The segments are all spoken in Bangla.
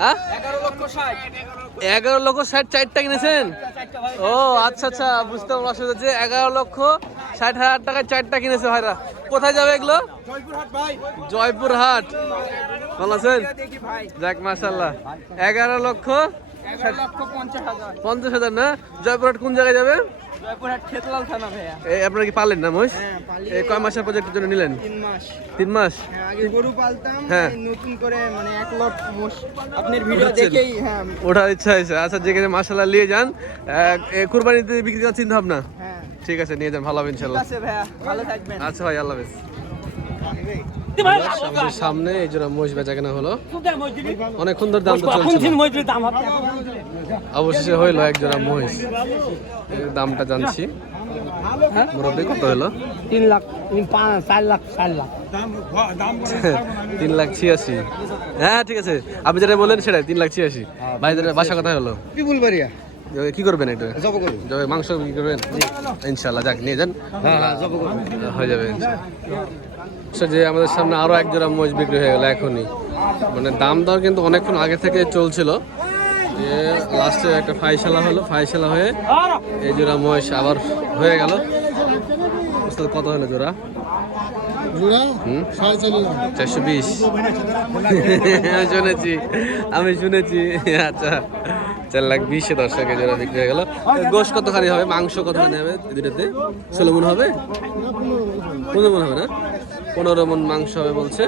হ্যাঁ 11,60,000 চারটা কিনেছেন? ও আচ্ছা আচ্ছা, বুঝতে পারলাম। অসুবিধা হচ্ছে 11,60,000 টাকায় চারটা কিনেছে ভাইরা। কোথায় যাবে এগুলো? জয়পুরহাট। ভালো আছেন? যাক মাশাআল্লাহ। 11,50,000 না? জয়পুরহাট কোন জায়গায় যাবে? আপনারা কি পালেন না মহিষ? কয় মাসের প্রজেক্টের জন্য নিলেন? 3 মাস। আগে গরু পালতাম, হ্যাঁ। নতুন করে মানে 1 লট মোষ আপনার ভিডিও দেখেই হ্যাঁ ওঠার ইচ্ছা হয়েছে। আচ্ছা, যেখানে মাশাআল্লাহ নিয়ে যান। কুরবানিতে বিক্রি করার চিন্তা ভাবনা? হ্যাঁ ঠিক আছে, নিয়ে যান, ভালো হবে ঠিক ইনশাআল্লাহ। আছে ভাইয়া, ভালো থাকবেন। আচ্ছা ভাই, আল্লাহ হাফেজ। সামনে এই জোড়া মহিষ বেচা কেনা হলো, অনেকক্ষণ ধরে দাম তো চলছিল। অবশেষে হইলো এক জোড়া মহিষ। এর দামটা জানছি। মুরব্বী কত হলো? 3 লাখ 4 লাখ 4 লাখ 3,86,000। হ্যাঁ ঠিক আছে, আপনি যেটা বললেন সেটাই, 3,86,000। ভাইদের বাসা কথা হলো পিপুলবাড়িয়া। কি করবেন এটা? জব করব। জবে মাংস কি করবেন? ইনশাআল্লাহ, যাক নিয়ে যান, জব করব। হয়ে যাবে ইনশাআল্লাহ। যে আমাদের সামনে আরো এক জোড়া মহিষ বিক্রি হয়ে গেল এখনই। মানে দাম দর কিন্তু অনেকক্ষণ আগে থেকে চলছিল। যে লাস্টে একটা ফাইসালা হলো, ফাইসালা হয়ে এই জোড়া মহিষ আবার হয়ে গেল। কত হলো জোড়া? 420। আমি শুনেছি। আচ্ছা, 4,20,000 দর্শকের জোড়া বিক্রি হয়ে গেল। গোশ কতখানি হবে, মাংস কতখানি হবে দুটাতে? 16 মণ হবে? 15 মণ হবে না? 15 মণ মাংস হবে বলছে।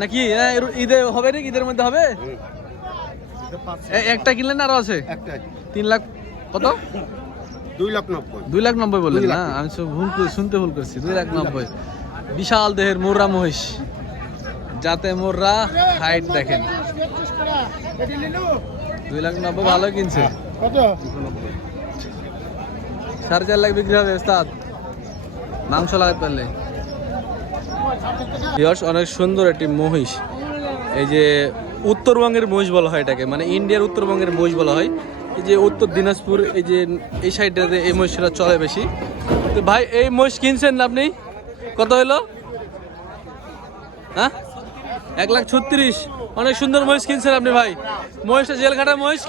নাকি ঈদে হবে নাকি? ঈদের মধ্যে হবে? একটা কিনলেন আরো আছে? 3 লাখ কত? 2,90,000 বললেন না? আমি শুনতে ভুল করছি। 2,90,000। বিশাল দেহের মোররা মহিষ, যাতে মোররা হাইট দেখেন। 2,90,000 ভালো কিনছে। 4.5 লাখ বিক্রি হবে ওস্তাদ, মাংস লাগাতে পারলে। অনেক সুন্দর একটি মহিষ। এই যে উত্তরবঙ্গের মহিষ বলা হয় এটাকে, মানে ইন্ডিয়ার উত্তরবঙ্গের মহিষ বলা হয়। এই যে উত্তর দিনাজপুর, এই যে এই সাইডটাতে এই মহিষটা চলে বেশি। তো ভাই, এই মহিষ কিনছেন না আপনি? কত হলো? হ্যাঁ 1,36,000। অনেক সুন্দর মহিষ কিনছেন আপনি ভাই। মহিষটা জেল খাটা মহিষ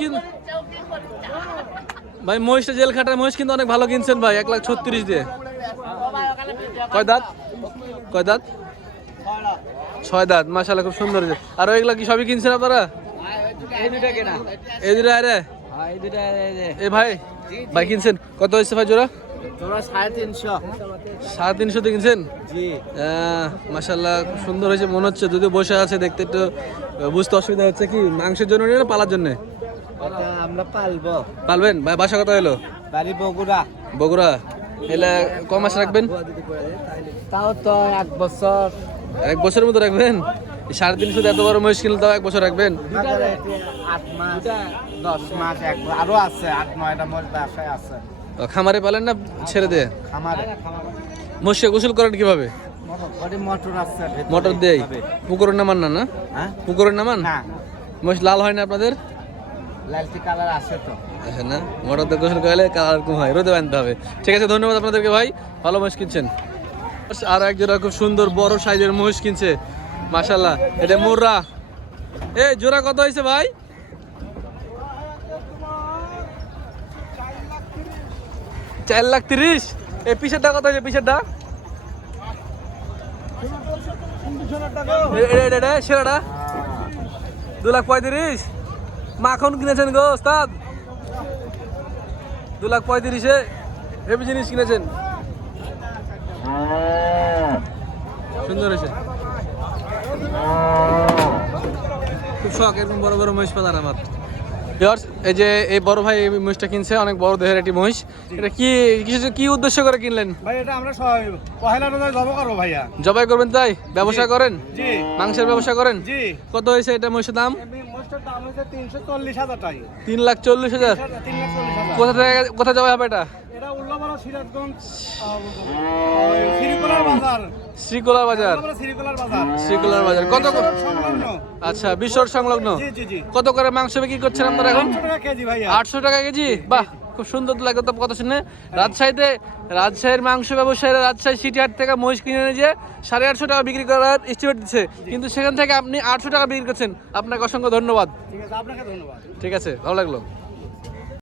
ভাই, মহিষটা জেল খাটা মহিষ কিন্তু অনেক ভালো কিনছেন ভাই, 1,36,000 দিয়ে। কয় দাঁত? 6 দাঁত। মাশাআল্লাহ, খুব সুন্দর। আর ওইগুলা কি সবই কিনছেন আপনারা? এই দুটা আরে এই ভাই কিনছেন? কত হয়েছে ভাই জোড়া? 350 দিয়ে কিনছেন? মাশাআল্লাহ, খুব সুন্দর হয়েছে মনে হচ্ছে। যদি বসে আছে দেখতে একটু বুঝতে অসুবিধা হচ্ছে। কি মাংসের জন্য না পালার জন্য? আমরা পালবেন ভাই। বাসা কথা হলো? বগুড়া। এলে কম মাস রাখবেন? তাও তো 1 বছর। 1 বছরের মতো রাখবেন? 350 এত বড় মহিষ কিনলে তাও 1 বছর রাখবেন? 8 মাস 10 মাস আরো আছে, 8-9টা মোষ বাসায় আছে। খামারে পালেন না ছেড়ে দিয়ে? খামারে। মহিষে গোসল করেন কিভাবে? মোটর আছে, মোটর দেয়। পুকুরের নামান না? না হ্যাঁ পুকুরের নামান। না, মহিষ লাল হয় না আপনাদের? লালটি কালার আছে তো। আচ্ছা, না মোটর দিয়ে গোসল করলে কালার কম হয়, রোদে বানতে হবে। ঠিক আছে, ধন্যবাদ আপনাদেরকে ভাই, ভালো মহিষ কিনছেন। আর এক জোড়া খুব সুন্দর বড় সাইজের মহিষ কিনছে মাশাআল্লাহ। এটা মোররা। এই জোড়া কত হয়েছে ভাই? 4,30,000। এই পিছেরটা কত হয়েছে? পিছেরটা সেরাটা 2,35,000। মাখন কিনেছেন গো ওস্তাদ? 2,35,000-এ হেভি জিনিস কিনেছেন। সুন্দর হয়েছে, খুব শখ এরকম বড় বড় মহিষ পালার আমার। এই যে এই বড় ভাই এই মহিষটা কিনছে, অনেক বড় দেহের একটি মহিষ। এটা কি উদ্দেশ্য করে কিনলেন ভাই? এটা আমরা পহেলা রোজায় জবাই করব ভাইয়া। জবাই করবেন তাই? ব্যবসা করেন? জি। মাংসের ব্যবসা করেন? জি। কত হয়েছে এটা মহিষের দাম? মহিষটার দাম হয়েছে 340,000 টাকা। 3,40,000। 3,40,000। কোথা জবাই হবে এটা? এটা গোলাপাড়া সিরাজগঞ্জ শ্রীকোলার বাজার শ্রীকোলার বাজার। শ্রীকোলার বাজার শ্রীকোলার বাজার কত সংলগ্ন। আচ্ছা বিশ্বর সংলগ্ন। জি জি জি কত করে মাংস বিক্রি করছেন আপনারা এখন? 800 টাকা কেজি ভাইয়া। 800 টাকা কেজি। বাহ, খুব সুন্দর লাগলো তো কথা শুনে। রাজশাহীর মাংস ব্যবসায়ীরা রাজশাহী সিটি হাট থেকে মহিষ কিনে এনে যে 850 টাকা বিক্রি করার এস্টিমেট দিচ্ছে, কিন্তু সেখান থেকে আপনি 800 টাকা বিক্রি করছেন। আপনাকে অসংখ্য ধন্যবাদ। ঠিক আছে, আপনাকে ধন্যবাদ। ঠিক আছে, ভালো লাগলো।